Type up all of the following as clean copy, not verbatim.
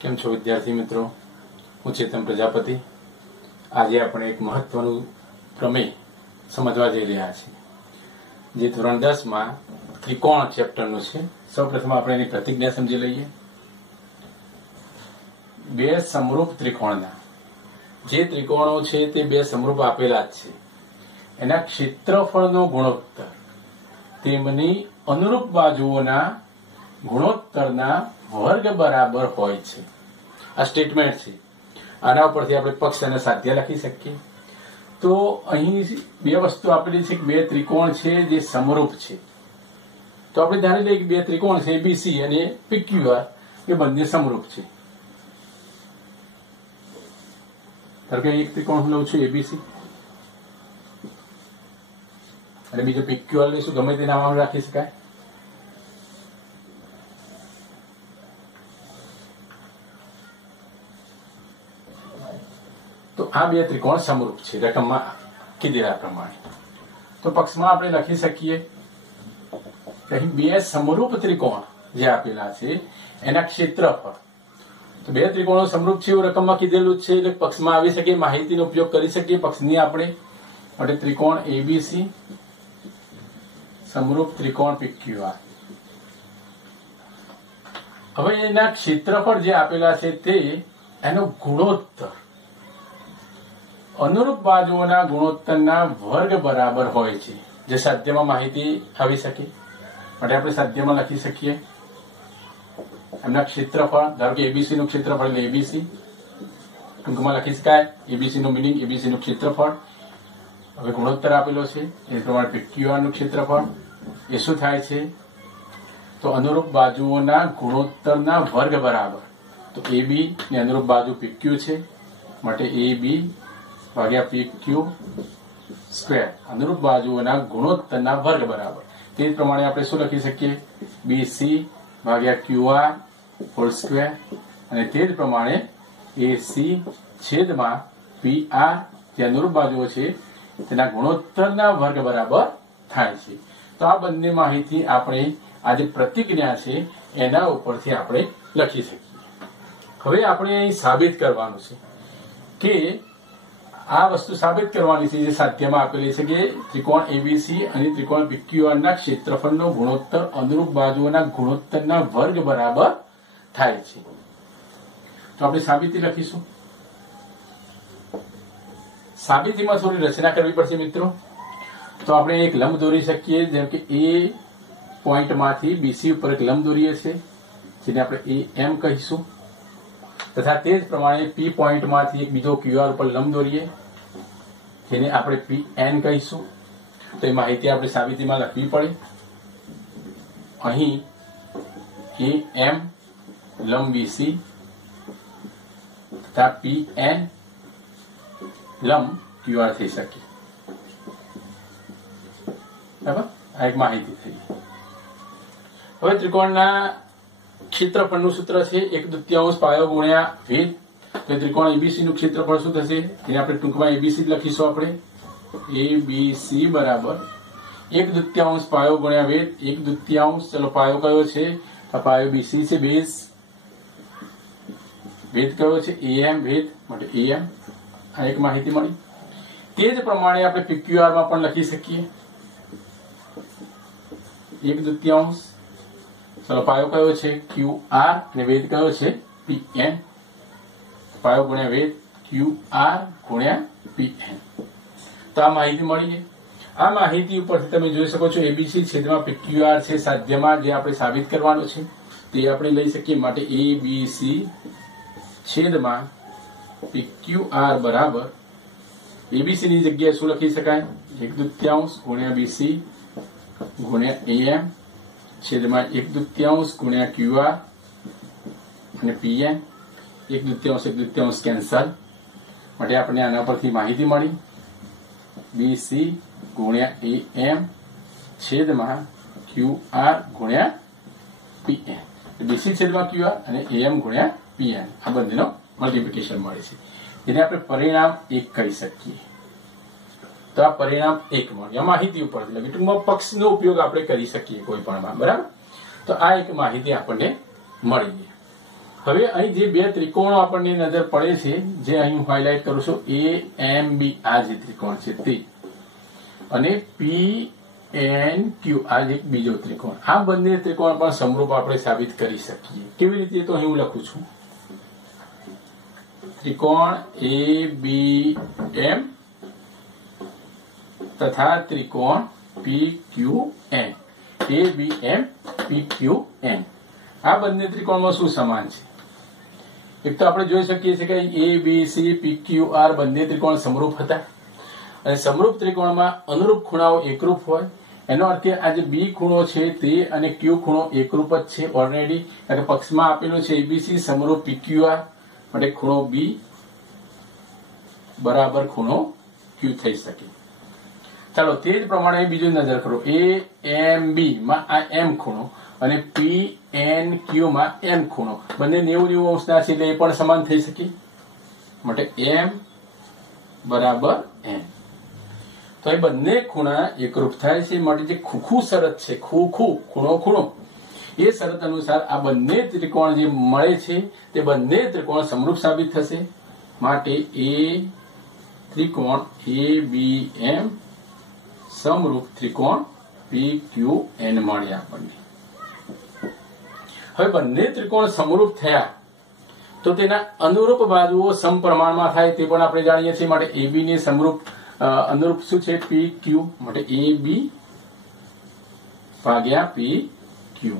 કેમ છો વિદ્યાર્થી મિત્રો? હું ચેતન પ્રજાપતિ. આજે આપણે એક મહત્વનું પ્રમેય સમજવા જઈ રહ્યા છીએ, જે ધોરણ 10 માં ત્રિકોણ ચેપ્ટરનું છે. સૌપ્રથમ આપણે એની પ્રતિજ્ઞા સમજી લઈએ. બે સમરૂપ ત્રિકોણના જે ત્રિકોણો છે તે બે સમરૂપ આપેલા જ છે, એના ક્ષેત્રફળનો ગુણોત્તર તેમની અનુરૂપ બાજુઓના ગુણોત્તરના વર્ગ બરાબર હોય છે. આ સ્ટેટમેન્ટ છે. આના ઉપરથી આપણે પક્ષ અને સાધ્ય લખી શકીએ. તો અહીં બે વસ્તુ આપેલી છે કે બે ત્રિકોણ છે જે સમરૂપ છે. તો આપણે ધારી લઈએ કે બે ત્રિકોણ છે એબીસી અને પીક્યુઆર, એ બંને સમરૂપ છે. ધારો કે એક ત્રિકોણ હું લઉં છું એબીસી અને બીજો પીક્યુઆર લઈશું, ગમે તે નામ રાખી શકાય. તો આ બે ત્રિકોણ સમરૂપ છે રકમમાં કીધેલા પ્રમાણે. તો પક્ષમાં આપણે લખી શકીએ કે અહીં બે સમરૂપ ત્રિકોણ જે આપેલા છે એના ક્ષેત્રફળ. તો બે ત્રિકોણો સમરૂપ છે એવું રકમમાં કીધેલું જ છે, એટલે પક્ષમાં આવી શકીએ, માહિતીનો ઉપયોગ કરી શકીએ પક્ષની આપણે માટે. ત્રિકોણ એબીસી સમરૂપ ત્રિકોણ પીક્યુઆર. હવે એના ક્ષેત્રફળ જે આપેલા છે તે એનો ગુણોત્તર અનુરૂપ બાજુઓના ગુણોત્તરના વર્ગ બરાબર હોય છે, જે સાધ્યમાં માહિતી આવી શકે માટે આપણે સાધ્યમાં લખી શકીએ. એમના ક્ષેત્રફળ, ધારો કે એબીસી નું ક્ષેત્રફળ એટલે એબીસી ટૂંકમાં લખી શકાય. એબીસી નું મિનિંગ એબીસી નું ક્ષેત્રફળ. હવે ગુણોત્તર આપેલો છે એ પ્રમાણે પીક્યુઆર નું ક્ષેત્રફળ એ શું થાય છે? તો અનુરૂપ બાજુઓના ગુણોત્તરના વર્ગ બરાબર. તો એબી ને અનુરૂપ બાજુ પીક્યુ છે માટે એબી ભાગ્યા પીક્યુ સ્ક્વેર, અનુરૂપ બાજુઓના ગુણોત્તરના વર્ગ બરાબર. તે જ પ્રમાણે આપણે શું લખી શકીએ? બીસી ભાગ્યા ક્યુઆર હોલ સ્ક્વેર, અને તે જ પ્રમાણે એસી છેદમાં પીઆર જે અનુરૂપ બાજુઓ છે તેના ગુણોત્તરના વર્ગ બરાબર થાય છે. તો આ બંને માહિતી આપણે આ જે પ્રતિજ્ઞા છે એના ઉપરથી આપણે લખી શકીએ. હવે આપણે અહીં સાબિત કરવાનું છે કે આ વસ્તુ સાબિત કરવાની છે જે સાધ્યમાં આપેલી છે કે ત્રિકોણ એબીસી અને ત્રિકોણ પીક્યુઆરના ક્ષેત્રફળનો ગુણોત્તર અનુરૂપ બાજુઓના ગુણોત્તરના વર્ગ બરાબર થાય છે. તો આપણે સાબિતી લખીશું. સાબિતીમાં થોડી રચના કરવી પડશે મિત્રો. તો આપણે એક લંબ દોરી શકીએ, જેમ કે એ પોઈન્ટમાંથી બીસી ઉપર એક લંબ દોરીએ છીએ જેને આપણે એ એમ કહીશું, તથા તે જ પ્રમાણે પી પોઈન્ટમાંથી એક બીજો ક્યુઆર ઉપર લંબ દોરીએ જેને આપણે પી એન કહીશું. તો એ માહિતી આપણે સાબિતીમાં લખવી પડે. અહીં એ એમ લંબ બીસી તથા પી એન લંબ ક્યુઆર થઈ શકે. બરાબર, આ એક માહિતી થઈ. હવે ત્રિકોણના ક્ષેત્રફળનું સૂત્ર છે 1/2 પાયો ગુણ્યા વેધ. તો ત્રિકોણ એબીસી નું ક્ષેત્રફળ શું થશે? એને આપણે ટૂંકમાં એબીસી લખીશું. આપણે એબીસી બરાબર 1/2 પાયો ગુણ્યા વેધ. 1/2, ચલો પાયો કયો છે? આ પાયો બીસી છે, બેઝ. વેધ કયો છે? એએમ વેધ માટે એએમ. આ એક માહિતી મળી. તે જ પ્રમાણે આપણે પીક્યુઆર માં પણ લખી શકીએ 1/2. ચલો પાયો કયો છે? ક્યુઆર અને વેધ કયો છે? પીએન. પાયો ગુણ્યા વેધ ક્યુઆર ગુણ્યા પીએન. તો આ માહિતી મળી. આ માહિતી ઉપરથી તમે જોઈ શકો છો એબીસી છેદમાં પીક્યુઆર છે સાધ્યમાં, જે આપણે સાબિત કરવાનું છે તે આપણે લઈ શકીએ. માટે એબીસી છેદમાં પીક્યુઆર બરાબર એબીસી ની જગ્યાએ શું લખી શકાય? 1/2 ગુણ્યા બીસી ગુણ્યા એએમ છેદમાં 1/2 ગુણ્યા ક્યુઆર અને પીએન. 1/2 કેન્સલ માટે આપણે આના પરથી માહિતી મળી. બીસી ગુણ્યા એએમ છેદમાં ક્યુઆર ગુણ્યા પીએન. બીસી છેદમાં ક્યુઆર અને એએમ ગુણ્યા પીએન, આ બંનેનો મલ્ટીપ્લિકેશન મળે છે, જેને આપણે પરિણામ 1 કહી શકીએ. તો આ પરિણામ 1 મળ્યું. માહિતી ઉપરથી લખી ટૂંકમાં પક્ષનો ઉપયોગ આપણે કરી શકીએ કોઈ પણ માં. બરાબર. તો આ એક માહિતી આપણને મળી. હવે અહીં જે બે ત્રિકોણો આપણને નજર પડે છે, જે અહીં હું હાઇલાઇટ કરું છું, AMB આ જે ત્રિકોણ છે તે, અને PNQ આ જે બીજો ત્રિકોણ, આ બંને ત્રિકોણ પણ સમરૂપ આપણે સાબિત કરી શકીએ. કેવી રીતે? તો અહીં હું લખું છું ત્રિકોણ ABM તથા ત્રિકોણ PQN. ABM PQN આ બંને ત્રિકોણમાં શું સમાન છે? એક તો આપણે જોઈ શકીએ છીએ કે ABC PQR બંને ત્રિકોણ સમરૂપ હતા, અને સમરૂપ ત્રિકોણમાં અનુરૂપ ખૂણાઓ એકરૂપ હોય. એનો અર્થ કે આ જે B ખૂણો છે તે અને Q ખૂણો એકરૂપ જ છે ઓલરેડી, એટલે પક્ષમાં આપેલું છે ABC સમરૂપ PQR માટે ખૂણો B બરાબર ખૂણો Q થઈ શકે. ચાલો તે જ પ્રમાણે બીજું નજર કરો. AMB માં આ M ખૂણો અને PNQ માં M ખૂણો બંને 90 અંશના છે, એટલે એ પણ સમાન થઈ શકે. માટે M બરાબર N. તો એ બંને ખૂણા એકરૂપ થાય છે. માટે જે ખૂખું શરત છે, ખૂણો ખૂણો, એ શરત અનુસાર આ બંને ત્રિકોણ જે મળે છે તે બંને ત્રિકોણ સમરૂપ સાબિત થશે. માટે એ ત્રિકોણ ABM સમરૂપ ત્રિકોણ PQN મળ્યા આપણને. હવે બંને ત્રિકોણ સમરૂપ થયા તો તેના અનુરૂપ બાજુઓ સમપ્રમાણમાં થાય તે પણ આપણે જાણીએ છીએ. માટે AB ને સમરૂપ અનુરૂપ શું છે? PQ. માટે AB ભાગ્યા PQ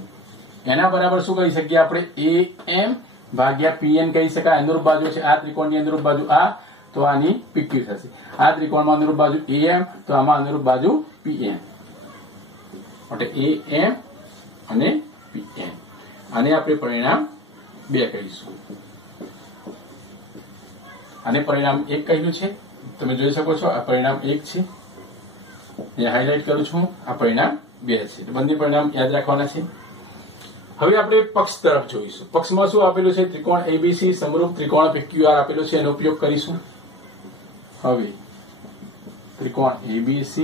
એના બરાબર શું કહી શકીએ આપણે? AM ભાગ્યા PN કહી શકાય. અનુરૂપ બાજુ છે આ ત્રિકોણની અનુરૂપ બાજુ આ, તો આની PQ થશે. આ ત્રિકોણમાં અનુરૂપ બાજુ AM, તો આમાં અનુરૂપ બાજુ PN. માટે AM અને PN. આને આપણે પરિણામ 2 કહીશું. આને પરિણામ 1 કહ્યું છે. તમે જોઈ શકો છો આ પરિણામ 1 છે, અહીંયા હાઇલાઇટ કરું છું. આ પરિણામ 2 છે. બંને પરિણામ યાદ રાખવાના છે. હવે આપણે પક્ષ તરફ જોઈશું. પક્ષમાં શું આપેલું છે? ત્રિકોણ ABC સમરૂપ ત્રિકોણ PQR આપેલું છે, એનો ઉપયોગ કરીશું. હવે ત્રિકોણ ABC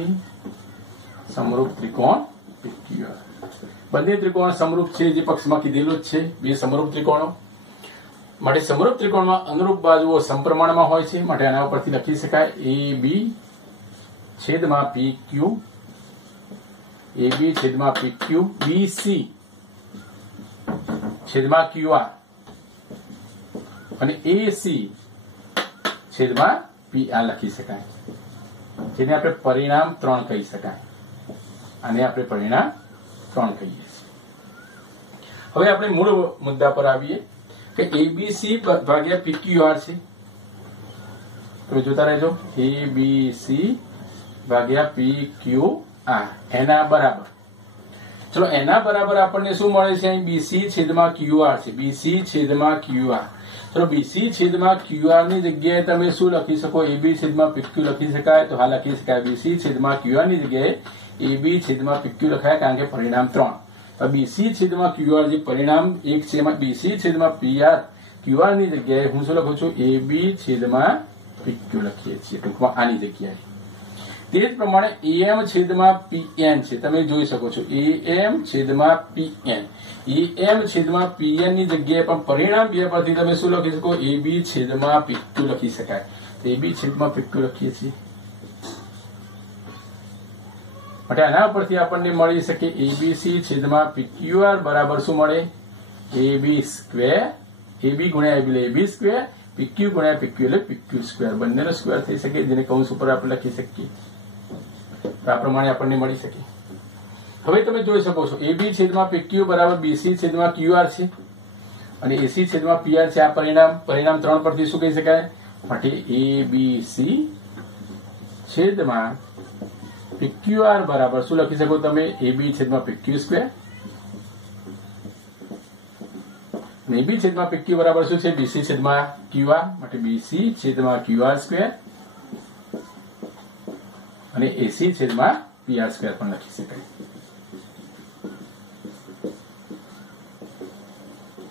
સમરૂપ ત્રિકોણ PQR બંને ત્રિકોણ સમરૂપ છે, જે પક્ષમાં કીધેલું જ છે. બે સમરૂપ ત્રિકોણો માટે સમરૂપ ત્રિકોણમાં અનુરૂપ બાજુઓ સમપ્રમાણમાં હોય છે. માટે આના ઉપરથી લખી શકાય AB છેદમાં PQ, AB છેદમાં PQ, BC છેદમાં QR અને AC છેદમાં PR લખી શકાય, જેને આપણે પરિણામ 3 કહી શકાય. આને આપણે પરિણામ 3 કહીએ છીએ. હવે આપણે મૂળ મુદ્દા પર આવીએ કે ABC ભાગ્યા PQR છે. તમે જોતા રહેજો. ABC ભાગ્યા PQR એના બરાબર. ચલો એના બરાબર આપણને શું મળે છે? અહીં BC છેદમાં QR છે. BC છેદમાં QR. ચલો BC છેદમાં QR ની જગ્યાએ તમે શું લખી શકો? AB છેદમાં PQ લખી શકાય. તો હા લખી શકાય. BC છેદમાં QR ની જગ્યાએ AB છેદમાં PQ લખાય, કારણ કે પરિણામ 3. BC છેદમાં QR જે પરિણામ 1 છે એમાં BC છેદમાં PR QR ની જગ્યાએ હું શું લખું છું? AB છેદમાં PQ લખીએ છીએ ટૂંકમાં આની જગ્યાએ. તે જ પ્રમાણે AM છેદમાં PN છે. તમે જોઈ શકો છો AM છેદમાં PN. AM છેદમાં PN ની જગ્યાએ પણ પરિણામ 2 પરથી તમે શું લખી શકો? AB છેદમાં PQ લખી શકાય. AB છેદમાં PQ લખીએ છીએ. માટે આના પરથી આપણને મળી શકે ABC છેદમાં PQR બરાબર શું મળે? AB square. AB ગુણ્યા AB એટલે AB સ્ક્વેર, PQ ગુણ્યા PQ એટલે PQ સ્ક્વેર. બંનેનો સ્ક્વેર થઈ શકે, જેને કૌંસ ઉપર આપણે લખી શકીએ. તો આ પ્રમાણે આપણને મળી શકે. હવે તમે જોઈ શકો છો AB છેદમાં PQ બરાબર BC છેદમાં QR છે અને AC છેદમાં PR છે. આ પરિણામ 3 પરથી શું કહી શકાય? માટે ABC છેદમાં PQR બરાબર શું લખી શકો તમે? AB છેદમાં PQ સ્ક્વેર. AB છેદમાં PQ બરાબર શું છે? BC છેદમાં QR. માટે BC છેદમાં QR સ્ક્વેર અને AC છેદમાં PR સ્ક્વેર પણ લખી શકાય.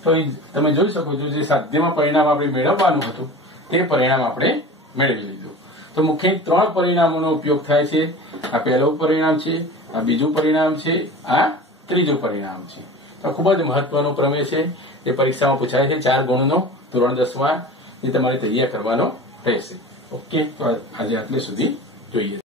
તો તમે જોઈ શકો છો જે સાધ્યમાં પરિણામ આપણે મેળવવાનું હતું તે પરિણામ આપણે મેળવી લીધું. તો મુખ્ય 3 પરિણામોનો ઉપયોગ થાય છે. આ પહેલું પરિણામ છે, આ બીજું પરિણામ છે, આ ત્રીજું પરિણામ છે. તો ખૂબ જ મહત્વનું પ્રમેય છે. એ પરીક્ષામાં પૂછાય છે 4 ગુણનો ધોરણ 10માં એ તમારે તૈયાર કરવાનો રહેશે. ઓકે, તો આજે આટલે સુધી જોઈએ.